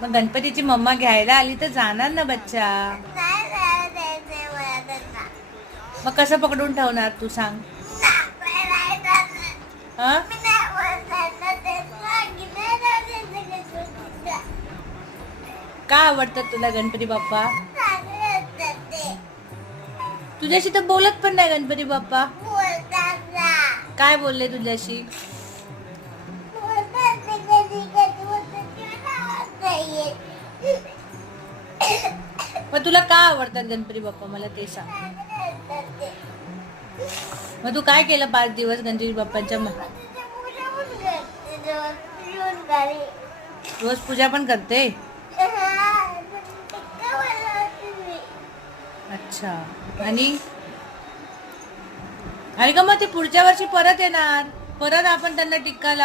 मग गणपतीची मम्मा घ्यायला आली तर जाणार ना बच्चा. मग कसं पकडून ठेवणार तू सांग. हा? का आवडतात तुला गणपती बाप्पा? तुझ्याशी तर बोलत पण नाही गणपती बाप्पा. काय बोलले तुझ्याशी? मग तुला का आवडतात गणपती बाप्पा मला ते सांग. मग तू काय केलं 5 दिवस गणपती बाप्पांच्या? रोज पूजा पण करते. अच्छा. आणि का मग ते पुढच्या वर्षी परत येणार, परत आपण त्यांना टिक्का लावू.